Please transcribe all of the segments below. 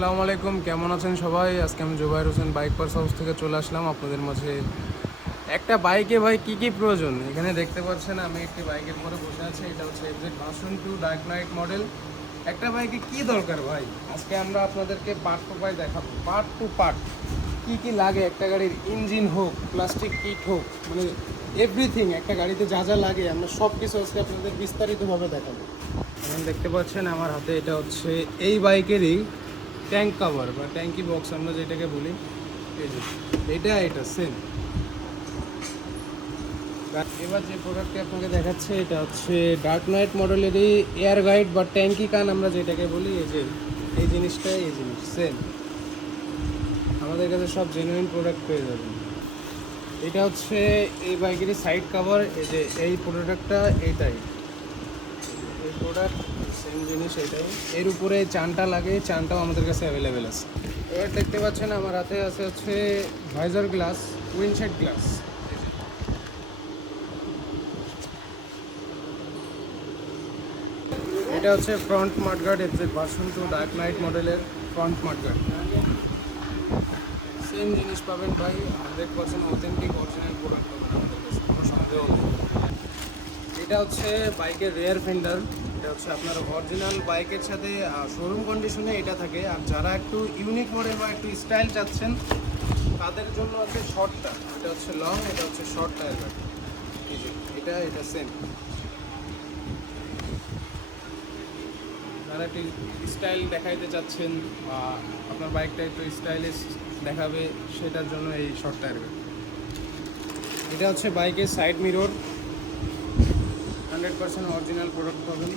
আসসালামু আলাইকুম, কেমন আছেন সবাই? আজকে আমি Zubair Hossain bike parts house থেকে চলে আসলাম আপনাদের মাঝে। একটা বাইকে ভাই কি কি প্রয়োজন এখানে দেখতে পাচ্ছেন। আমি একটি বাইকের পরে বসে আছি, এটা হচ্ছে FZ version 2 dark night model. একটা বাইকে কি দরকার ভাই, আজকে আমরা আপনাদেরকে পার্ট টু পার্ট দেখাবো, পার্ট টু পার্ট কী কী লাগে একটা গাড়ির। ইঞ্জিন হোক, প্লাস্টিক কিট হোক, মানে এভরিথিং একটা গাড়িতে যা যা লাগে আমরা সব কিছু আজকে আপনাদের বিস্তারিতভাবে দেখাবো। এখন দেখতে পাচ্ছেন আমার হাতে, এটা হচ্ছে এই বাইকেরই ট্যাঙ্ক কভার বা ট্যাঙ্কি বক্স আমরা যেটাকে বলি। এই যে এটা সেম। এবার যে প্রোডাক্টটি আপনাকে দেখাচ্ছে এটা হচ্ছে ডার্ক নাইট মডেলেরই এয়ার গাইড বা ট্যাঙ্কি কান আমরা যেটাকে বলি। এই যে এই জিনিসটাই, এই জিনিস সেম আমাদের কাছে সব জেনুইন প্রোডাক্ট পেয়ে যাবেন। এটা হচ্ছে এই বাইকেরই সাইড কভার। এই যে এই প্রোডাক্টটা এইটাই, এই প্রোডাক্ট সেম জিনিস এটাই। এর উপরে চানটা লাগে, চানটাও আমাদের কাছে অ্যাভেলেবেল আছে। এবার দেখতে পাচ্ছেন আমার হাতে আছে হচ্ছে ভাইজার গ্লাস, উইন্ডশেড গ্লাস। এটা হচ্ছে front mudguard, FZ version 2 dark night মডেলের ফ্রন্ট মাডগার্ড। সেম জিনিস পাবেন ভাই, 100% অথেন্টিক অরিজিনাল প্রোডাক্ট পাবেন আমাদের কাছে, কোনো সন্দেহ নেই। এটা হচ্ছে বাইকের রেয়ার ফেন্ডার। এটা হচ্ছে আপনার অরিজিনাল বাইকের সাথে শোরুম কন্ডিশনে এটা থাকে। আর যারা একটু ইউনিক মডেল বা একটু স্টাইল চাচ্ছেন তাদের জন্য আছে শর্টটা। এটা হচ্ছে লং, এটা হচ্ছে শর্ট টায়ার গাড়ি। এটা সেম। যারা একটু স্টাইল দেখাইতে চাচ্ছেন বা আপনার বাইকটা একটু স্টাইলিশ দেখাবে সেটার জন্য এই শর্ট টায়ার গাড়ি। এটা হচ্ছে বাইকের সাইড মিরর, 100% অরিজিনাল প্রোডাক্ট পাবেন।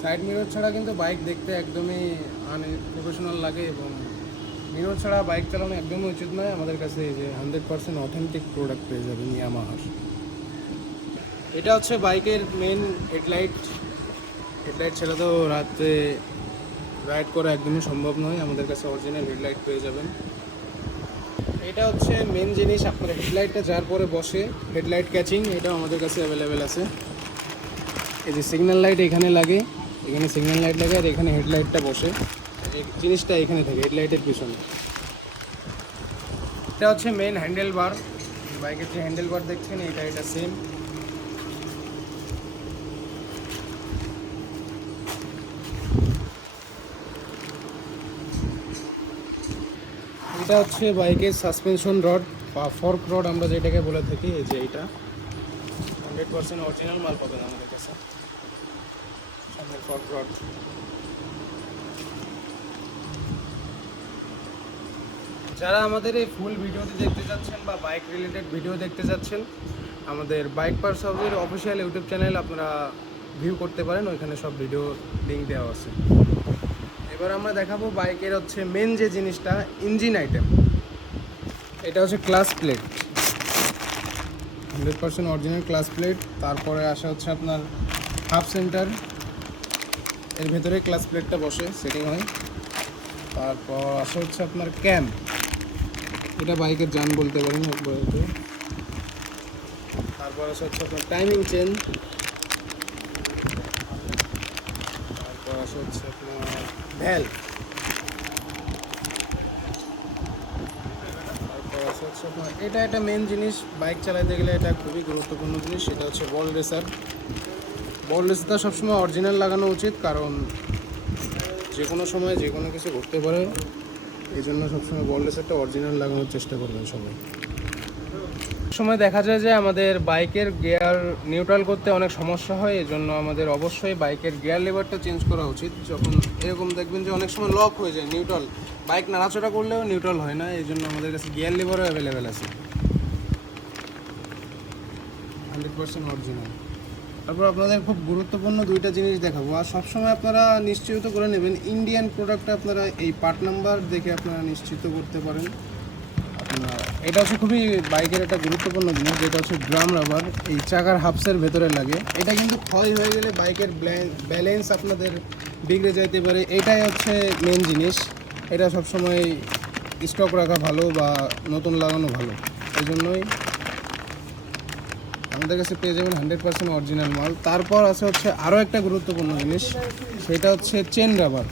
সাইড মিরর ছাড়া কিন্তু বাইক দেখতে একদমই প্রফেশনাল লাগে এবং মিরর ছাড়া বাইক চালানো একদমই উচিত নয়। আমাদের কাছে এই যে 100% অথেন্টিক প্রোডাক্ট পেয়ে যাবেন ইয়ামাহার। এটা হচ্ছে বাইকের মেন হেডলাইট। হেডলাইট ছাড়া তো রাত্রে রাইড করা একদমই সম্ভব নয়, আমাদের কাছে অরিজিনাল হেডলাইট পেয়ে যাবেন। এটা হচ্ছে মেন জিনিস, আপনার হেডলাইটটা যার পরে বসে হেডলাইট ক্যাচিং, এটাও আমাদের কাছে অ্যাভেলেবেল আছে। এই যে সিগন্যাল লাইট এখানে লাগে, এখানে সিগন্যাল লাইট লাগে আর এখানে হেডলাইটটা বসে, এই জিনিসটা এখানে থাকে হেডলাইটের পিছনে। এটা হচ্ছে মেন হ্যান্ডেল বার, বাইকের যে হ্যান্ডেল বার দেখছেন এটা সেম। এটা হচ্ছে বাইকের সাসপেনশন রড বা ফর্ক রড আমরা যেটাকে বলে থাকি। এই যে এটা 100% অরিজিনাল মাল পাবেন আমাদের কাছে, সামনের ফর্ক রড। যারা আমাদের এই ফুল ভিডিওটি দেখতে যাচ্ছেন বা বাইক রিলেটেড ভিডিও দেখতে যাচ্ছেন, আমাদের বাইক পার্স হাউসের অফিসিয়াল ইউটিউব চ্যানেল আপনারা ভিউ করতে পারেন, ওইখানে সব ভিডিও লিঙ্ক দেওয়া আছে। এবার আমরা দেখাবো বাইকের হচ্ছে মেন যে জিনিসটা, ইঞ্জিন আইটেম। এটা হচ্ছে class plate, 100% original class plate. তারপরে আসা হচ্ছে আপনার হাফ সেন্টার, এর ভেতরে ক্লাস প্লেটটা বসে সেটিং হয়। তারপর আসা হচ্ছে আপনার ক্যাম, এটা বাইকের জান বলতে পারেন একবার। তারপর আসা হচ্ছে আপনার টাইমিং চেন। তারপর আসা হচ্ছে আপনার ভ্যাল। তারপর আসা হচ্ছে আপনার এটা একটা মেন জিনিস, বাইক চালাতে গেলে এটা খুবই গুরুত্বপূর্ণ জিনিস, সেটা হচ্ছে বল রেসার। বল রেসারটা সবসময় অরিজিনাল লাগানো উচিত, কারণ যে কোনো সময় যে কোনো কিছু ঘটতে পারে, এই জন্য সবসময় বল রেসারটা অরিজিনাল লাগানোর চেষ্টা করবেন সবাই। সময় দেখা যায় যে আমাদের বাইকের গিয়ার নিউট্রাল করতে অনেক সমস্যা হয়, এই জন্য আমাদের অবশ্যই বাইকের গিয়ার লিভারটা চেঞ্জ করা উচিত। যখন এরকম দেখবেন যে অনেক সময় লক হয়ে যায়, নিউট্রাল বাইক নাড়াচড়া করলেও নিউট্রাল হয় না, এই জন্য আমাদের কাছে গিয়ার লিভারও অ্যাভেলেবেল আছে, 100% অরিজিনাল। তারপর আপনাদের খুব গুরুত্বপূর্ণ দুইটা জিনিস দেখাবো। আর সবসময় আপনারা নিশ্চিত করে নেবেন ইন্ডিয়ান প্রোডাক্টটা, আপনারা এই পার্ট নাম্বার দেখে আপনারা নিশ্চিত করতে পারেন। এটা হচ্ছে খুবই বাইকের একটা গুরুত্বপূর্ণ জিনিস, যেটা হচ্ছে ড্রাম রাবার, এই চাকার হাফসের ভেতরে লাগে। এটা কিন্তু ক্ষয় হয়ে গেলে বাইকের ব্যালেন্স আপনাদের বিগড়ে যাইতে পারে, এটাই হচ্ছে মেন জিনিস। এটা সবসময় স্টক রাখা ভালো বা নতুন লাগানো ভালো, এই জন্যই আমাদের কাছে পেয়ে যাবেন 100% অরিজিনাল মাল। তারপর আছে হচ্ছে আরও একটা গুরুত্বপূর্ণ জিনিস, সেটা হচ্ছে চেন রাবার।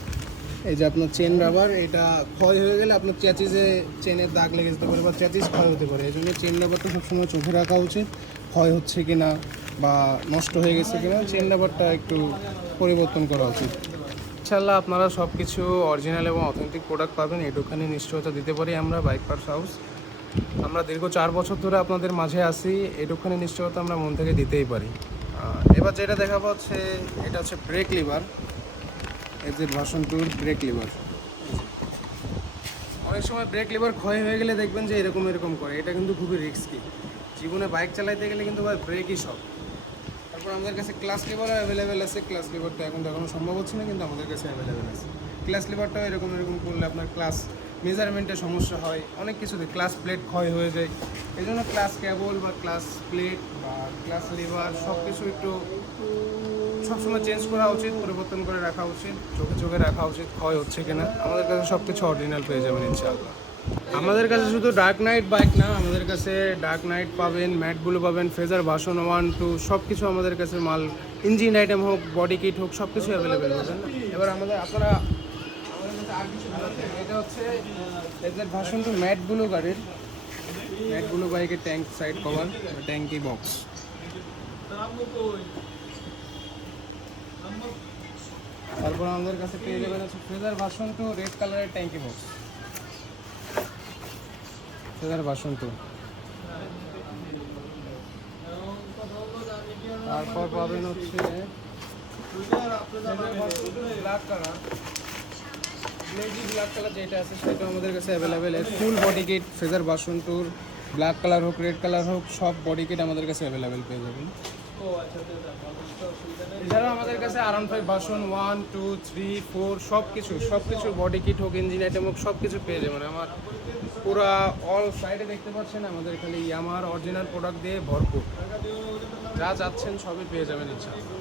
এই যে আপনার চেন রাবার, এটা ক্ষয় হয়ে গেলে আপনার চ্যাচিসে চেনের দাগ লেগে যেতে পারে বা চ্যাচিস ক্ষয় হতে পারে। এই জন্য চেন রাবারটা সবসময় চোখে রাখা উচিত, ক্ষয় হচ্ছে কিনা বা নষ্ট হয়ে গেছে কিনা, চেন রাবারটা একটু পরিবর্তন করা উচিত। ইনশাআল্লাহ আপনারা সব কিছু অরিজিনাল এবং অথেন্টিক প্রোডাক্ট পাবেন, এটুখানি নিশ্চয়তা দিতে পারি আমরা বাইক পার্টস হাউস। আমরা দীর্ঘ 4 বছর ধরে আপনাদের মাঝে আসি, এটুখানি নিশ্চয়তা আমরা মন থেকে দিতেই পারি। এবার যেটা দেখাবো হচ্ছে, এটা হচ্ছে break liver, exit version 2 break liver. অনেক সময় ব্রেক লিভার ক্ষয় হয়ে গেলে দেখবেন যে এরকম এরকম করে, এটা কিন্তু খুবই রিস্কি। জীবনে বাইক চালাইতে গেলে কিন্তু ভাই ব্রেকই সব। তারপর আমাদের কাছে ক্লাস লিভারও অ্যাভেলেবেল আছে। ক্লাস লিভারটা এখন দেখানো সম্ভব হচ্ছে না, কিন্তু আমাদের কাছে অ্যাভেলেবেল আছে। ক্লাস লিভারটাও এরকম এরকম করলে আপনার ক্লাস মেজারমেন্টের সমস্যা হয়, অনেক কিছুতে ক্লাস প্লেট ক্ষয় হয়ে যায়। এই জন্য ক্লাস কেবল বা ক্লাস প্লেট বা ক্লাস লিভার সব কিছু একটু সবসময় চেঞ্জ করা উচিত, পরিবর্তন করে রাখা উচিত, চোখে চোখে রাখা উচিত ক্ষয় হচ্ছে কিনা। আমাদের কাছে সব কিছু অরিজিনাল পেয়ে যাবেন ইনশাআল্লাহ। আমাদের কাছে শুধু ডার্ক নাইট বাইক না, আমাদের কাছে ডার্ক নাইট পাবেন, ম্যাটগুলো পাবেন, ফেজার ভার্সন 1, 2 সব কিছু আমাদের কাছে মাল, ইঞ্জিন আইটেম হোক, বডি কিট হোক, সব কিছু অ্যাভেলেবেল পাবেন। এবার আপনারা আমাদের কাছে আর কিছু দেখাচ্ছেন, এটা হচ্ছে ফেজার ভার্সন 2 ম্যাটগুলো গাড়ির, ম্যাটগুলো বাইকের ট্যাঙ্ক সাইড কভার, ট্যাঙ্কি বক্স। তারপর আমাদের কাছে পেয়ে যাবেন হচ্ছে ফেজার ভার্সন 2 রেড কালারের ট্যাঙ্কি বক্স, ফেজার ভার্সন 2। তারপর পাবেন হচ্ছে ব্ল্যাক কালার, ব্লেজি ব্ল্যাক কালার যেটা আছে সেটা আমাদের কাছে available. Full body kit phasor version 2 black colour হোক, রেড কালার হোক, সব বডি কিট আমাদের কাছে অ্যাভেলেবেল পেয়ে যাবেন। এছাড়াও আমাদের কাছে R15 ভার্সন 1, 2, 3, 4 সব কিছুর বডি কিট হোক, ইঞ্জিন আইটেম হোক, সব কিছু পেয়ে যাবেন। আমার পুরা অল সাইডে দেখতে পাচ্ছেন আমাদের খালি ইয়ামাহার অরিজিনাল প্রোডাক্ট দিয়ে ভরপুর, যা চাচ্ছেন সবই পেয়ে যাবেন ইনশাআল্লাহ।